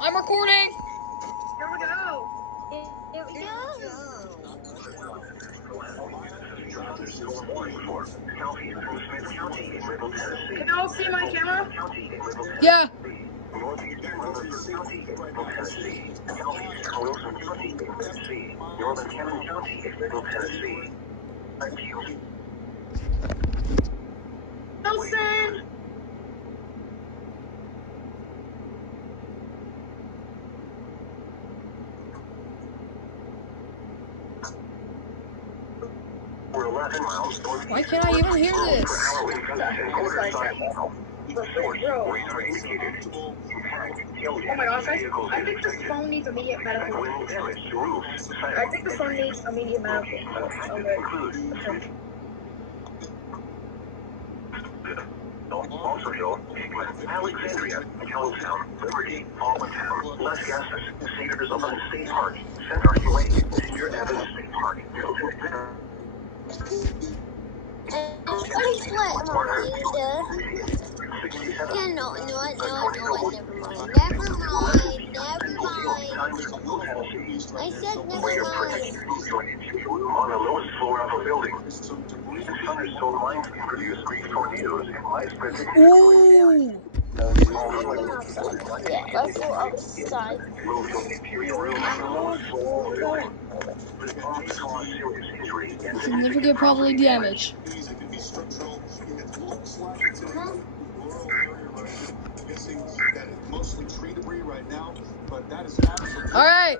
I'm recording. Here we go. Here we go. Can y'all see my camera? Yeah. Nelson. Why can't I even hear this? Oh my gosh, I think this phone needs immediate medical attention. I think this phone needs immediate medical attention. Walterville, Alexandria, Hilltown, Liberty, Allentown, Les Gaston, Cedars Upland State Park, Center Lake, Cedar Evans State Park, Pretty sweat, Mama. Yeah, no, never mind. I said never mind. On the lowest floor of a building, thunderstorm lines can produce brief tornadoes and widespread Ooh. Yeah, let's go outside. Significant property damage. All right.